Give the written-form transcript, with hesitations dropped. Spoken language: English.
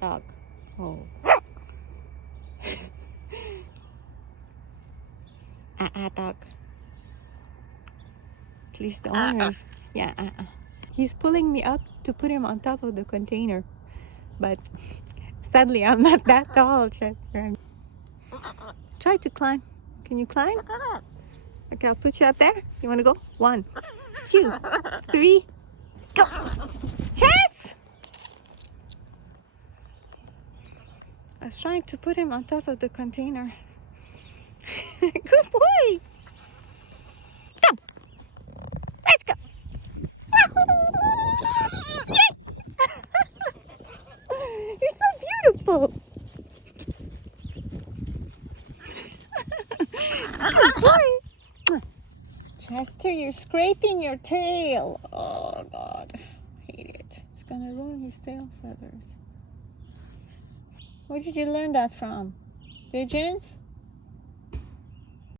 dog. Oh. Dog. At least the owners. Yeah, He's pulling me up to put him on top of the container. But sadly, I'm not that tall, Chester. Try to climb. Can you climb? Okay, I'll put you up there. You want to go? 1, 2, 3, go! Chess! I was trying to put him on top of the container. Good boy! Come! Let's go! You're so beautiful! Good boy! Chester, you're scraping your tail. Oh God, I hate it. It's gonna ruin his tail feathers. Where did you learn that from? Pigeons?